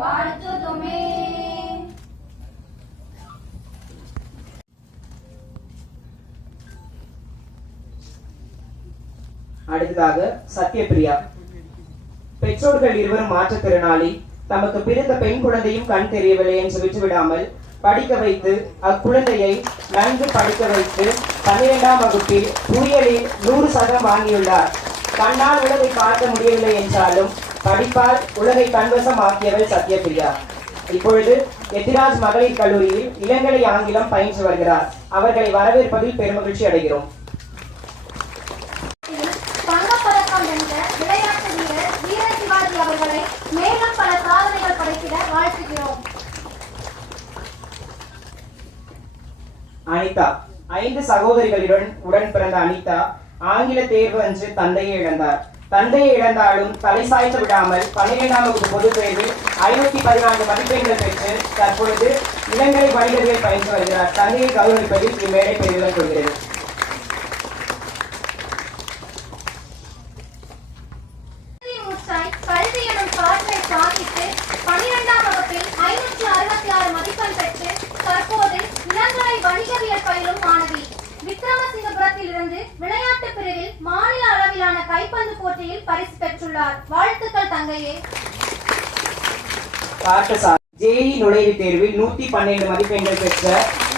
வாழ்த்துதுமே. அடுத்ததாக சத்யபிரியா. பெற்றோர்கள் இருவரும் மாற்றுத்திறனாளி தமக்கு பிறந்த பெண் குழந்தையும் கண் தெரியவில்லை என்று விட்டுவிடாமல் படிக்க வைத்து அக்குழந்தையை நன்கு படிக்க வைத்து பன்னிரெண்டாம் வகுப்பில் புயலில் நூறு சதம் வாங்கியுள்ளார். கண்ணால் உலகை பார்க்க முடியவில்லை என்றாலும் படிப்பால் உலகை கண்வசம் ஆக்கியவள் சத்யபிரியா. இப்பொழுது எத்திராஜ் மகளிர் கல்லூரியில் இளங்கலை ஆங்கிலம் பயின்று வருகிறார். அவர்களை வரவேற்பதில் பெருமகிழ்ச்சி அடைகிறோம். அனிதா ஐந்து சகோதரிகளுடன் உடன் பிறந்த அனிதா ஆங்கில தேர்வு அன்று தந்தையை இழந்தார். தந்தையை இழந்தாலும் தலை சாய்த்து விடாமல் பன்னிரெண்டாம் வகுப்பு பொதுத் தேர்வில் ஐநூத்தி பதினான்கு மதிப்பெண்கள் பெற்று தற்பொழுது இளங்கலை வணிகவியல் பயின்று வருகிறார். தந்தையை கௌரவிப்பதில் இம்மேடை பெருமிதம் கொள்கிறது வணிகவியல் பயிலும் மாணவி. விக்ரமசிங்கபுரத்தில் இருந்து விளையாட்டு பிரிவில் மாநில கைப்பந்து போட்டியில் பரிசு பெற்றுள்ளார். வாழ்த்துக்கள் தங்கையே. பார்த்தசாரதி ஜேஇ நுழைவுத் தேர்வில் நூத்தி பன்னெண்டு மதிப்பெண்கள் பெற்ற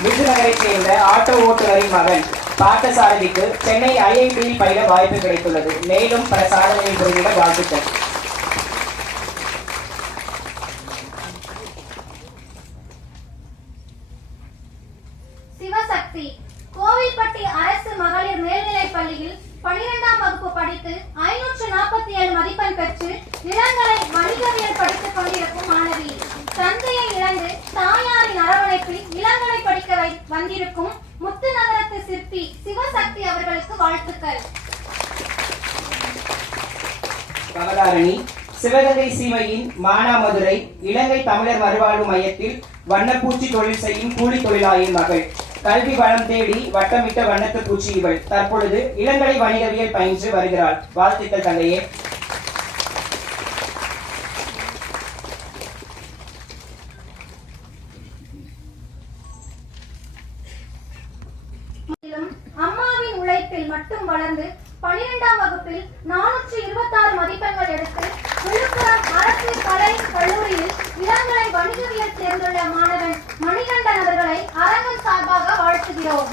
விருதுநகரைச் சேர்ந்த ஆட்டோ ஓட்டுநரின் மகன் பார்த்தசாரதிக்கு சென்னை ஐஐடியில் பயில வாய்ப்பு கிடைத்துள்ளது. மேலும் பல சாதனைகள் புரிந்திட வாழ்த்துக்கள் சிவசக்தி கோவில்பட்டி அரசு மகளிர் மேல்நிலைப் பள்ளியில் பனிரெண்டாம் வகுப்பு படித்து ஐநூற்று நாற்பத்தி ஏழு மதிப்பெண் பெற்று இளங்கலை வணிகவியல் படித்துக் கொண்டிருக்கும் மாணவி. தந்தையை இழந்து தாயாரின் அரவணைப்பில் இளங்கலை படிக்க வந்திருக்கும் முத்து நகரத்து சிற்பி சிவசக்தி அவர்களுக்கு வாழ்த்துக்கள். கமலாரணி சிவகங்கை சீமையின் மானாமதுரை இலங்கை தமிழர் மறுவாழ்வு மையத்தில் வண்ணப்பூச்சி தொழில் செய்யும் கூலி தொழிலாளியின் மகள். கல்வி வளம் தேடி வட்டமிட்ட வண்ணத்து பூச்சி இவள். தற்பொழுது இளங்கலை வணிகவியல் பயின்று வருகிறாள். வாழ்த்துக்கள் தங்கையே. மட்டும் வளர்ந்து பனிரெண்டாம் வகுப்பில் நானூற்று இருபத்தாறு மதிப்பெண்கள் எடுத்து விழுப்புரம் அரசு கலை கல்லூரியில் இளங்கலை வணிகவியல் சேர்ந்துள்ள மாணவன் மணிகண்டன் அவர்களை அரங்கம் சார்பாக வாழ்த்துகிறோம்.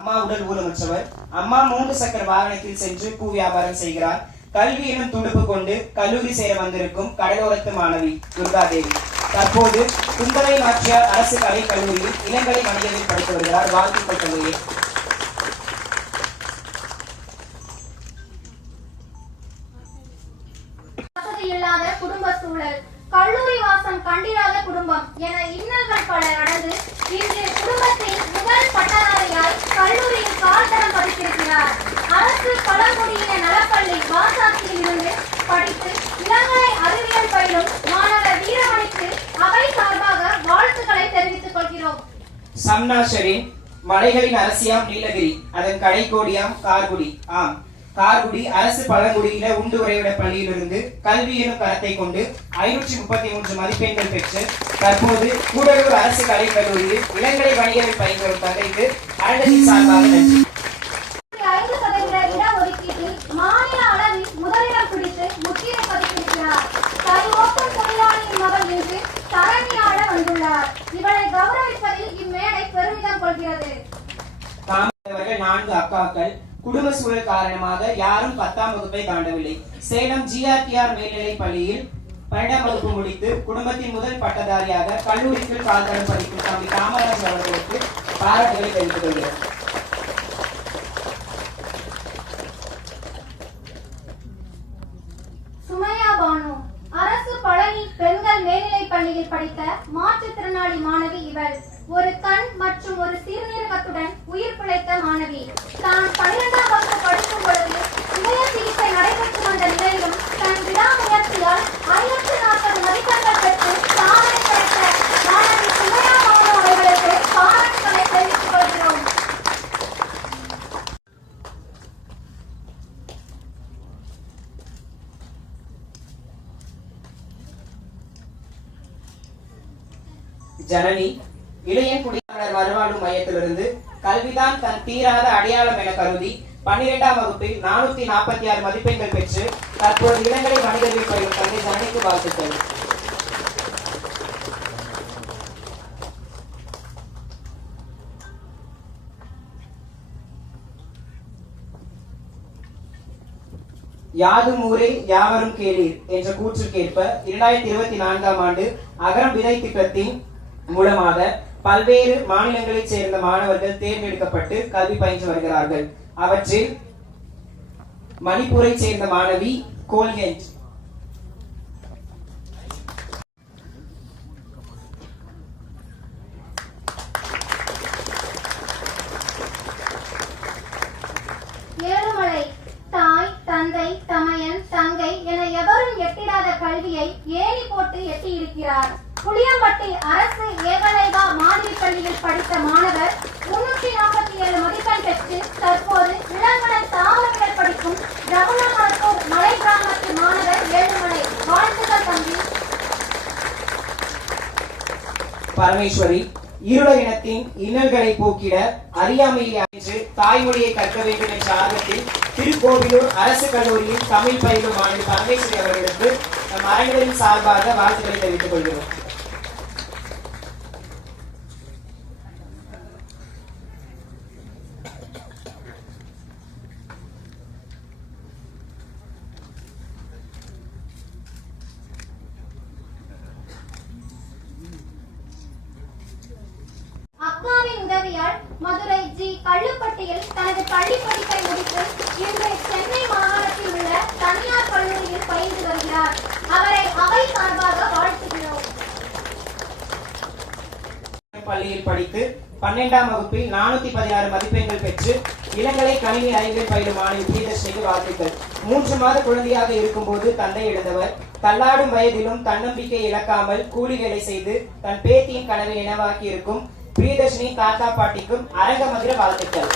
அம்மா உடல் ஊனமுற்றவர். அம்மா மூன்று சக்கர வாகனத்தில் சென்று பூ வியாபாரம் செய்கிறார். கல்வி எனும் துடுப்பு கொண்டு கல்லூரி சேர வந்திருக்கும் கடலோரத்து மாணவி துர்காதேவி. தற்போது குந்தவை நாச்சியார் அரசு கலை கல்லூரியில் இளங்கலை வணிகத்தில் படித்து வருகிறார் வாழ்த்துக்கள் தங்கையே வசதி இல்லாத குடும்ப சூழல். கல்லூரி வாசம் கண்டிராத குடும்பம் என இன்னல்கள் பல நடந்து இன்று குடும்பத்தின் முதல் பட்டதாரியாய் கல்லூரியில் கால்தடம் பதித்திருக்கிறார் அரசு பழங்குடியின நலப்பள்ளி வாசாத்தியில் இருந்து படித்து இளங்கலை அறிவியல் பயிலும் மாணவர் வீரமணிக்கு அவை சார்பாக வாழ்த்துக்களை தெரிவித்துக் கொள்கிறோம் மலைகளின் அரசியாம் நீலகிரி அதன் கடைக்கோடியாம் கார்குடி. ஆம் கார்குடி அரசு பழங்குடியில உண்டு உறைவிட பள்ளியிலிருந்து கல்வி எனும் கரத்தை கொண்டு ஐநூற்றி முப்பத்தி மூன்று மதிப்பெண்கள் பெற்று தற்போது கூடலூர் அரசு கலைக் கல்லூரியில் இளங்கலை வணிகரை பயின்று வரும் தந்தைக்கு அரங்கத்தின் சார்பாக நன்றி ஐந்து சதவீத இடஒதுக்கீட்டில் மாநில அளவில் முதலிடம் பிடித்து முத்திரை பதித்திருக்கிறார் கையோட்டும் தொழிலாளியின் மகள் என்று தரணியாட வந்துள்ளார் இவளை கௌரவிப்பதில் இம்மேடை பெருமிதம் கொள்கிறது தாமதவர்கள் நான்கு அக்காக்கள் குடும்ப சூழல் காரணமாக யாரும் பத்தாம் வகுப்பை தாண்டவில்லை. சேலம் ஜிஆர்டிஆர் மேல்நிலை பள்ளியில் பன்னெண்டாம் வகுப்பு முடித்து குடும்பத்தின் முதல் பட்டதாரியாக கல்லூரிக்குள் கால்தடம் படிக்கும் தம்பி காமராஜ் அவர்களுக்கு பாராட்டுகளை தெரிவித்துக் கொள்கிறேன். பெண்கள் மேல்நிலைப் பள்ளியில் படித்த மாற்றுத்திறனாளி மாணவி இவள். ஒரு கண் மற்றும் ஒரு சிறுநீர் உயிர் பிழைத்த மாணவி. தான் பன்னிரெண்டாம் வகுப்பு படிக்கும் பொழுது இதய சிகிச்சை நடைபெற்று வந்த நிலையிலும் தன் விடா முயற்சியால் ஐநூற்று நாற்பது மதிப்பெண்கள் பெற்று சாதனை படைத்த மாணவி சுமையா மௌன அவர்களுக்கு பாராட்டுகளை தெரிவித்துக் கொள்கிறோம். ஜனனி இளையன் குடியினர் மறுவாழ்வு மையத்திலிருந்து கல்விதான் தன் தீராத அடையாளம் என கருதி பன்னிரெண்டாம் வகுப்பில் நானூத்தி நாற்பத்தி ஆறு மதிப்பெண்கள் பெற்று தற்போது இளங்கலை மனிதர்கள் பயிலும் தந்தை ஜனனிக்கு வாழ்த்துக்கள். யாதும் ஊரில் யாவரும் கேளீர் என்ற கூற்றுக்கேற்ப இரண்டாயிரத்தி இருபத்தி நான்காம் ஆண்டு அகரம் விதை திட்டத்தின் மூலமாக பல்வேறு மாநிலங்களைச் சேர்ந்த மாணவர்கள் தேர்ந்தெடுக்கப்பட்டு கல்வி பயின்று வருகிறார்கள். அவற்றில் மணிப்பூரைச் சேர்ந்த மாணவி கோல்கென்ட் ஏழுமலை தாய் தந்தை தமையன் தங்கை என எவரும் எட்டிடாத கல்வியை ஏணி போட்டு எட்டியிருக்கிறார். புளியம்பட்டி அரசு ஏகலைவா மாதிரி பள்ளியில் படித்த மாணவர் முன்னூற்றி நாற்பத்தி ஏழு மதிப்பெண் பெற்று தற்போது இளங்கலை தாவரங்கள் படிக்கும் ரகுணமரத்தூர் மலை கிராமத்து மாணவர் ஏழுமலை. வாழ்த்துக்கள் தம்பி. பரமேஸ்வரி இருள இனத்தின் இன்னல்களை போக்கிட அறியாமையை அன்று தாய்மொழியை கற்க வேண்டும் என்ற ஆர்வத்தில் திருக்கோவிலூர் அரசு கல்லூரியில் தமிழ் பயிலும் ஆண்டு பரமேஸ்வரி அவர்களுக்கு நம் அரங்கரின் சார்பாக வாழ்த்துக்களை தெரிவித்துக் கொள்கிறோம். மதுரை ஜி கள்ளுப்பட்டியில் தனது பள்ளி படிப்பை முடித்து இன்று சென்னை மாகாணத்தில் உள்ள தனியார் கல்லூரியில் பயின்று வருகிறார். அவரை அவை சார்பாக வாழ்த்துகிறோம். பள்ளியில் படித்து பன்னெண்டாம் வகுப்பில் நானூத்தி பதினாறு மதிப்பெண்கள் பெற்று இளங்கலை கணினி அறிஞர் பயிலும் மாணவி பிரியதர்ஷினிக்கு வாழ்த்துக்கள். மூன்று மாத குழந்தையாக இருக்கும்போது தந்தை இழந்தவர். தள்ளாடும் வயதிலும் தன்னம்பிக்கை இழக்காமல் கூலி வேலை செய்து தன் பேத்தியின் கனவை நினைவாக்கி இருக்கும் பிரியதர்ஷினி தாத்தா பாட்டிக்கும் அரங்க மதுர வாழ்த்துக்கள்.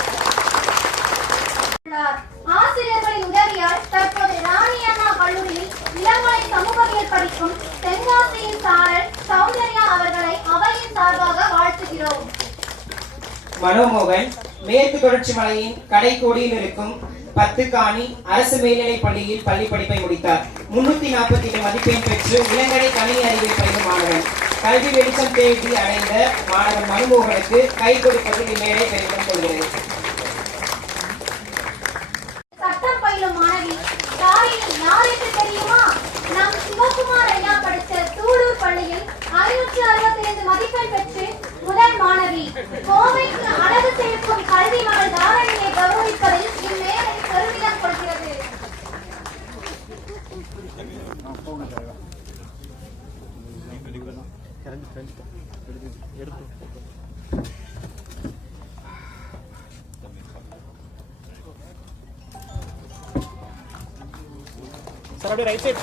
ஆசிரியர்களின் உதவியால் தற்போது ராணி அண்ணா கல்லூரியில் இளங்கலை சமூகவியல் படிக்கும் தென்காசியின் சாரல் சௌந்தர்யா அவர்களை அவையின் சார்பாக வாழ்த்துகிறோம். மனோமோகன் மேற்கு தொடர்ச்சி மலையின் கடைக்கோடியில் இருக்கும் பத்துக்காணி அரசு மேல்நிலைப் பள்ளியில் பள்ளி படிப்பை முடித்தார். முன்னூத்தி நாற்பத்தி எட்டு மதிப்பெண் பெற்று இளங்கலை கணினி அறிவியல் பயிலும் கல்வி வெளிச்சம் தேடி அடைந்த மாணவன் மனுமோகனுக்கு கை கொடுப்பது இம்மேடை பெருமிதம் கொள்கிறது சட்டம் பயிலும் மாணவி யாருக்கு தெரியுமா? நம் சிவகுமார் ஐயா படித்த சூலூர் பள்ளியில் ஐநூற்றி அறுபத்தி ஐந்து மதிப்பெண் Sorry, right side.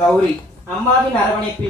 గౌరీ అమ్మావి నరవనెప్పి